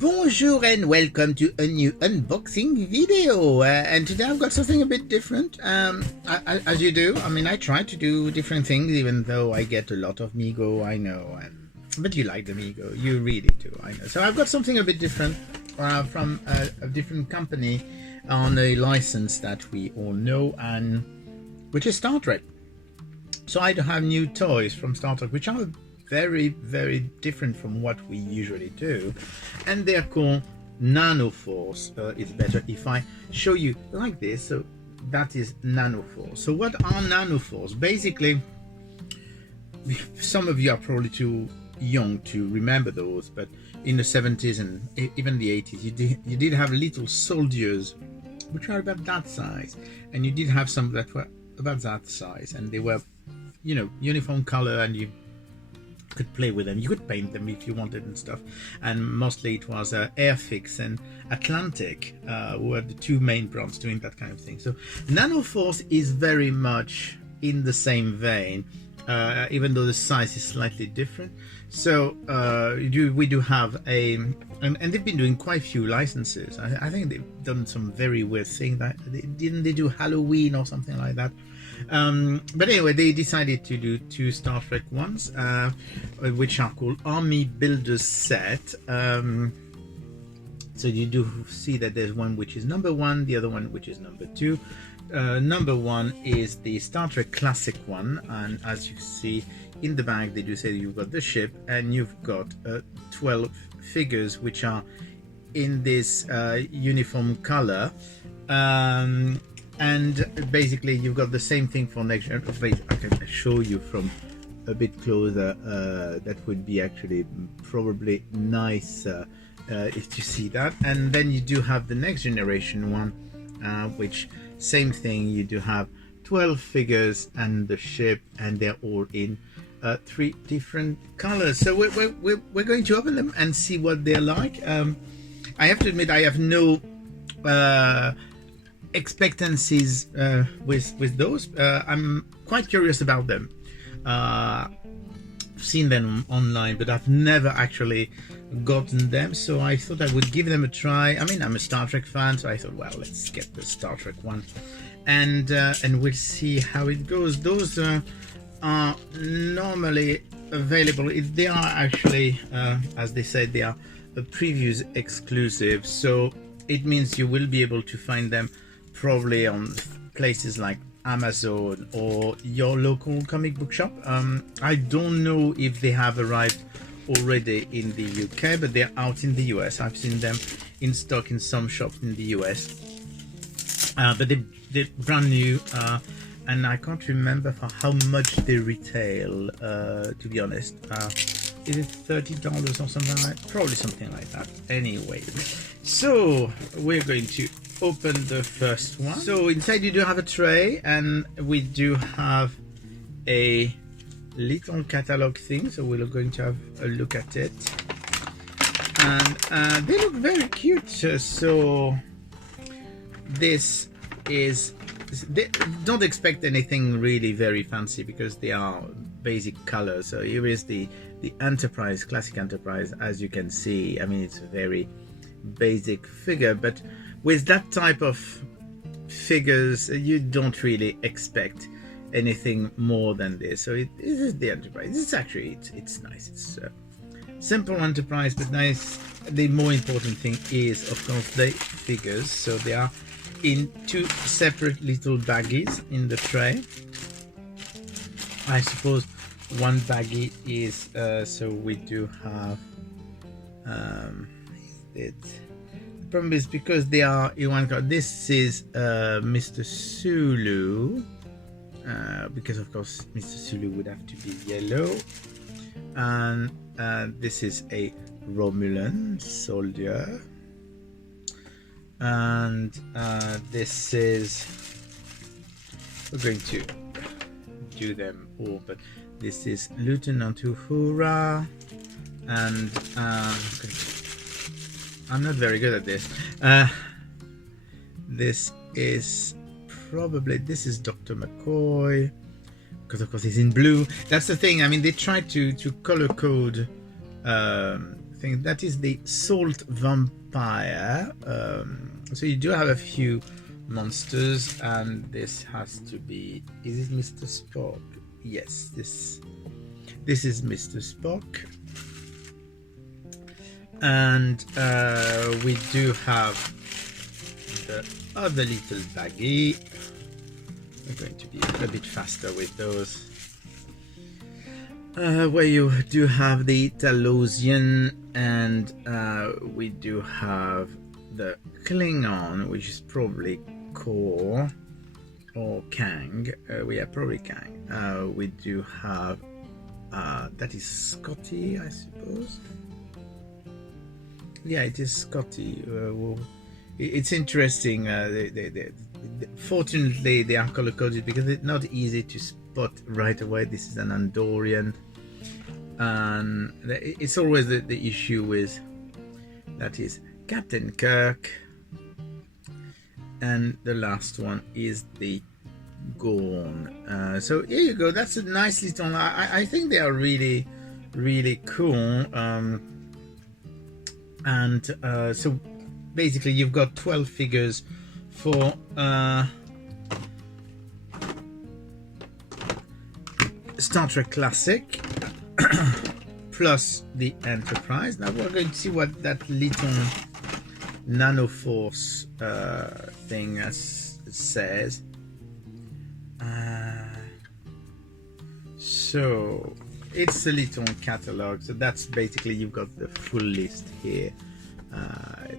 Bonjour and welcome to a new unboxing video, and today I've got something a bit different. As you do, I mean, I try to do different things even though I get a lot of Migo, I know, but you like the Migo, you really do, I know. So I've got something a bit different from a different company on a license that we all know, and which is Star Trek. So I have new toys from Star Trek which are very different from what we usually do, and they're called Nanoforce. It's better if I show you like this. So that is Nanoforce. So what are Nanoforce? Basically, some of you are probably too young to remember those, but in the 70s and even the 80s you did have little soldiers which are about that size, and you did have some that were about that size, and they were, you know, uniform color, and you could play with them, you could paint them if you wanted and stuff. And mostly it was Airfix and Atlantic were the two main brands doing that kind of thing. So Nanoforce is very much in the same vein, even though the size is slightly different. So we do have a, and they've been doing quite a few licenses. I think they've done some very weird thing. That didn't they do Halloween or something like that? But anyway, they decided to do two Star Trek ones, which are called Army Builders Set. So you do see that there's one which is number 1, the other one which is number 2. Number 1 is the Star Trek Classic one, and as you see in the bag, they do say you've got the ship and you've got 12 figures which are in this uniform color. And basically you've got the same thing for next gen. I can show you from a bit closer. That would be actually probably nice if you see that. And then you do have the next generation one, which same thing, you do have 12 figures and the ship, and they're all in 3 different colors. So we're going to open them and see what they're like. I have to admit, I have no expectancies with those. I'm quite curious about them. I've seen them online, but I've never actually gotten them, so I thought I would give them a try. I mean, I'm a Star Trek fan, so I thought, well, let's get the Star Trek one, and we'll see how it goes. Those are normally available. They are actually, as they said, they are a previews exclusive, so it means you will be able to find them probably on places like Amazon or your local comic book shop. I don't know if they have arrived already in the UK, but they're out in the US. I've seen them in stock in some shops in the US, but they're brand new, and I can't remember for how much they retail, to be honest. Is it $30 or something like that? Probably something like that. Anyway, so we're going to open the first one. So inside you do have a tray, and we do have a little catalog thing, so we're going to have a look at it, and they look very cute. So this is, don't expect anything really very fancy because they are basic colors. So here is the Enterprise, Classic Enterprise. As you can see, I mean, it's a very basic figure, but with that type of figures you don't really expect anything more than this. So it is the Enterprise. It's actually it's nice. It's simple Enterprise, but nice. The more important thing is, of course, the figures. So they are in 2 separate little baggies in the tray. I suppose one baggie is so we do have it. The problem is because they are in one color. This is Mr. Sulu, because of course Mr. Sulu would have to be yellow, and this is a Romulan soldier, and this is, we're going to do them all, but this is Lieutenant Uhura, and I'm not very good at this. This is probably, this is Dr. McCoy, because of course he's in blue. That's the thing. I mean, they tried to color code thing. That is the Salt Vampire. So you do have a few monsters, and this has to be. Is it Mr. Spock? Yes, this is Mr. Spock. And we do have the other little baggie. We're going to be a bit faster with those. Where you do have the Talosian, and we do have the Klingon, which is probably Core or Kang. We have probably Kang. We do have that is Scotty, I suppose. Yeah, it is Scotty. It's interesting. Fortunately, they are color coded because it's not easy to spot right away. This is an Andorian, and it's always the issue with that is Captain Kirk, and the last one is the Gorn. So here you go. That's a nice little. I think they are really, really cool. So basically you've got 12 figures for Star Trek Classic plus the Enterprise. Now we're going to see what that little Nanoforce thing says. So it's a little catalog, so that's basically you've got the full list here.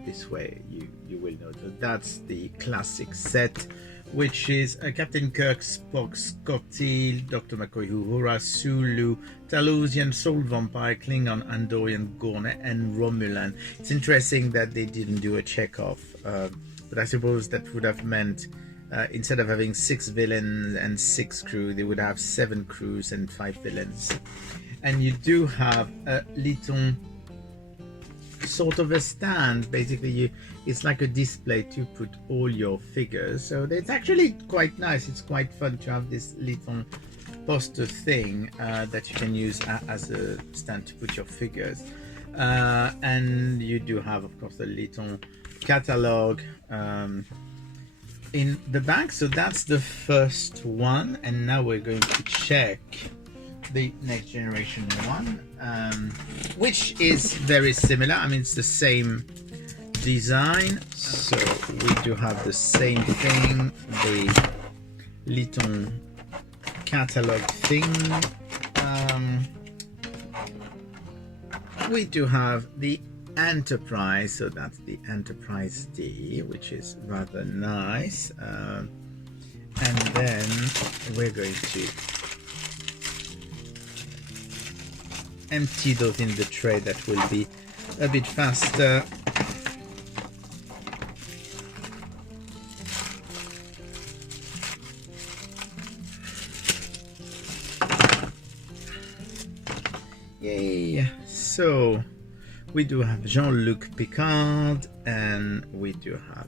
This way you will know. So that's the classic set, which is Captain Kirk, Spock, Scotty, Dr. McCoy, Uhura, Sulu, Talosian, Salt Vampire, Klingon, Andorian, Gorn, and Romulan. It's interesting that they didn't do a Chekhov, but I suppose that would have meant instead of having 6 villains and 6 crew, they would have 7 crews and 5 villains. And you do have a little sort of a stand. Basically it's like a display to put all your figures, so it's actually quite nice. It's quite fun to have this little poster thing that you can use as a stand to put your figures, and you do have of course a little catalog in the back. So that's the first one, and now we're going to check the next generation one, which is very similar. I mean, it's the same design, so we do have the same thing, the little catalog thing. We do have the Enterprise, so that's the Enterprise D, which is rather nice, and then we're going to empty those in the tray. That will be a bit faster. Yay! So we do have Jean-Luc Picard, and we do have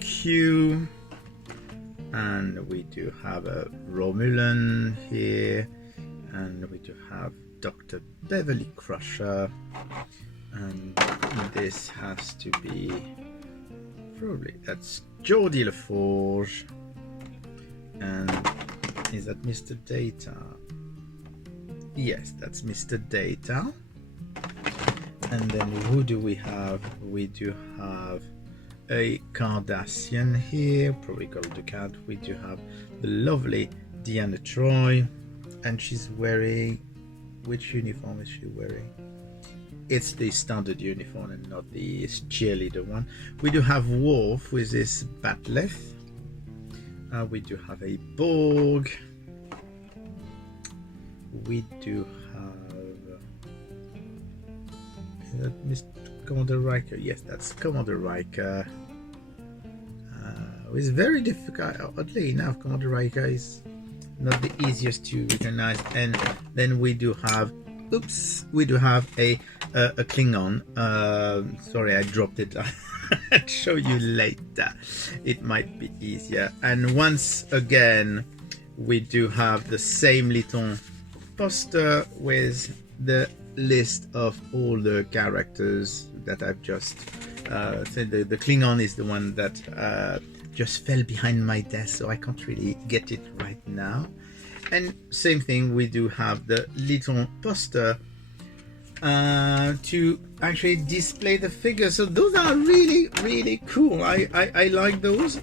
Q, and we do have a Romulan here, and we do have Dr. Beverly Crusher, and this has to be probably that's Geordie LaForge, and is that Mr. Data? Yes, that's Mr. Data. And then who do we have? We do have a Cardassian here, probably Gold Ducat. We do have the lovely Deanna Troi, and she's wearing, which uniform is she wearing? It's the standard uniform and not the cheerleader one. We do have Worf with this Batleth. We do have a Borg. We do have, is that Mr. Commander Riker? Yes, that's Commander Riker. It's very difficult. Oddly enough, Commander Riker is not the easiest to recognize. And then we do have, we do have a Klingon. Sorry, I dropped it. I'll show you later. It might be easier. And once again, we do have the same little poster with the list of all the characters that I've just said. The Klingon is the one that just fell behind my desk, so I can't really get it right now. And same thing, we do have the little poster to actually display the figure. So those are really cool. I like those.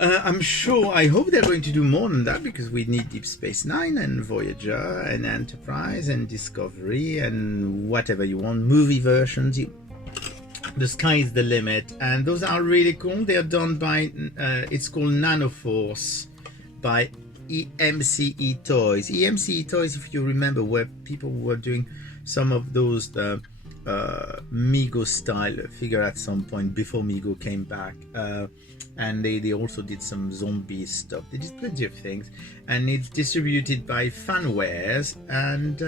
I'm sure, I hope they're going to do more than that, because we need Deep Space Nine and Voyager and Enterprise and Discovery and whatever you want, movie versions. The sky is the limit, and those are really cool. They are done by, it's called Nanoforce by EMCE Toys. EMCE Toys, if you remember, where people were doing some of those Mego style figure at some point before Mego came back. And they also did some zombie stuff. They did plenty of things, and it's distributed by Fanwares, and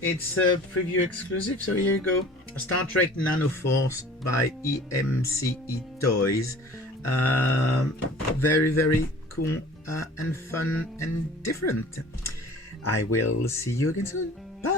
it's a preview exclusive. So here you go, Star Trek Nanoforce by EMCE Toys. Very cool and fun and different. I will see you again soon. Bye.